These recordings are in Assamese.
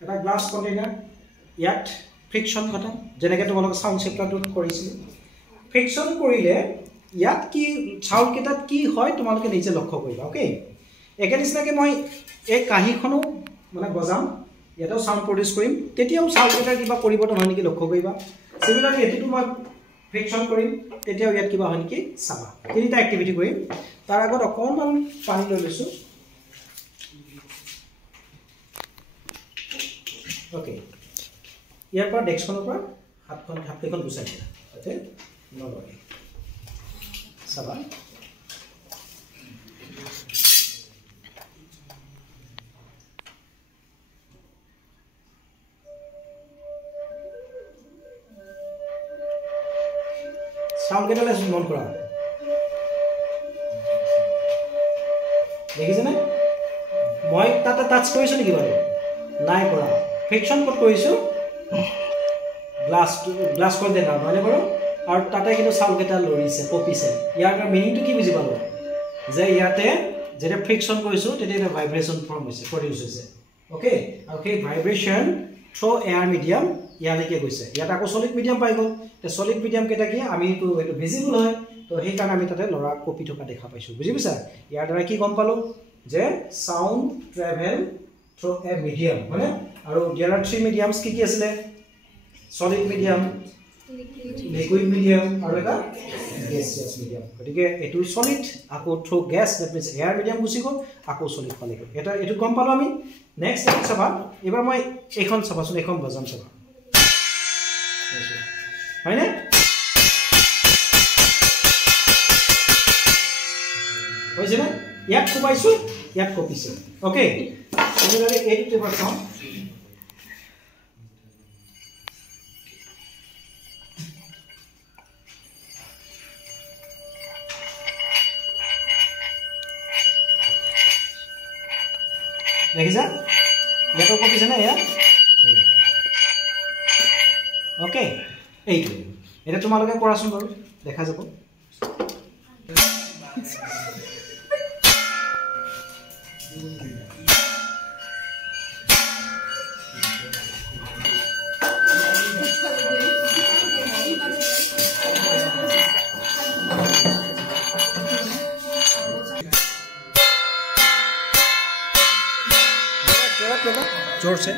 এটা গ্লাছ কণ্টেইনাৰ ইয়াত ফ্ৰিকশ্যন ঘটাম যেনেকৈ তোমালোকে চাউণ্ড চেপ্টাৰটোত কৰিছিলোঁ ফ্ৰিকশ্যন কৰিলে ইয়াত কি চাউলকেইটাত কি হয় তোমালোকে নিজে লক্ষ্য কৰিবা অ'কে একে নিচিনাকৈ মই এই কাঁহীখনো মানে বজাম ইয়াতেও চাউণ্ড প্ৰডিউচ কৰিম তেতিয়াও চাউলকেইটাৰ কিবা পৰিৱৰ্তন হয় নেকি লক্ষ্য কৰিবা চিমিলাৰলি এইটোতো মই ফ্ৰিকশ্যন কৰিম তেতিয়াও ইয়াত কিবা হয় নেকি চাবা তিনিটা এক্টিভিটি কৰিম তাৰ আগত অকণমান পানী লৈ লৈছোঁ অ'কে ইয়াৰ পৰা ডেস্কখনৰ পৰা হাতকেইখন গুচাই দিয়া যাতে নলগে চাবা চাউণ্ড কেইটালৈ মন কৰা দেখিছেনে মই তাতে টাচ কৰিছোঁ নেকি বাৰু নাই কৰা ফ্ৰিকশ্যন ক'ত কৰিছোঁ গ্লাছ কণ্টেইনাৰ নহয়নে বাৰু আৰু তাতে কিন্তু চাউলকেইটা লৰিছে কঁপিছে ইয়াৰ মিনিংটো কি বুজি পালোঁ যে ইয়াতে যেতিয়া ফ্ৰিকশ্যন কৰিছোঁ তেতিয়া এটা ভাইব্ৰেশ্যন ফৰ্ম হৈছে প্ৰডিউচ হৈছে অ'কে আৰু সেই ভাইব্ৰেশ্যন থ্ৰু এয়াৰ মিডিয়াম ইয়ালৈকে গৈছে ইয়াত আকৌ চলিড মিডিয়াম পাই গ'ল এতিয়া চলিড মিডিয়াম কেইটা কি আমিতো এইটো ভিজিবল হয় তো সেইকাৰণে আমি তাতে ল'ৰা কপি থকা দেখা পাইছোঁ বুজি পাইছা ইয়াৰ দ্বাৰা কি গম পালোঁ যে চাউণ্ড ট্ৰেভেল থ্ৰু এ মিডিয়াম হয়নে আৰু দেয়াৰ আৰ 3 মিডিয়ামছ কি কি আছিলে সলিড মিডিয়াম লিকুইড মিডিয়াম আৰু এটা গেছিয়াছ মিডিয়াম গতিকে এইটো সলিড আকৌ through gas that means air medium গুচি গ'ল আকৌ সলিড পালে গ'ল এটা এইটো গম পালোঁ আমি নেক্সট এটা চাবা এবাৰ মই এইখন চাবাচোন এইখন বজাম চাবা হয়নে হৈছে নে ইয়াত কোবাইছোঁ ইয়াত কপিছে অ'কে তেনেহ'লে এইটো এবাৰ চাওঁ দেখিছা ইয়াতো কপিছে নে ইয়াত অ'কে এইটো এতিয়া তোমালোকে কৰাচোন বাৰু দেখা যাব जोर से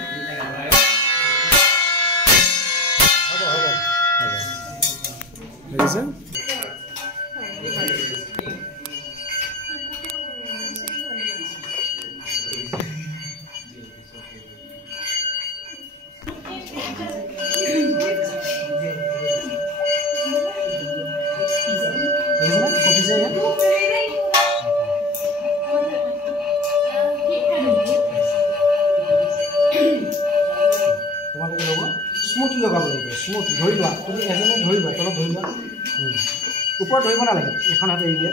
স্মুথলি লগাব লাগিব স্মুথ ধৰি লোৱা তুমি এজনে ধৰি লোৱা তলত ধৰি লোৱা ওপৰত ধৰিব নালাগে এখন হাতে এৰি দিয়া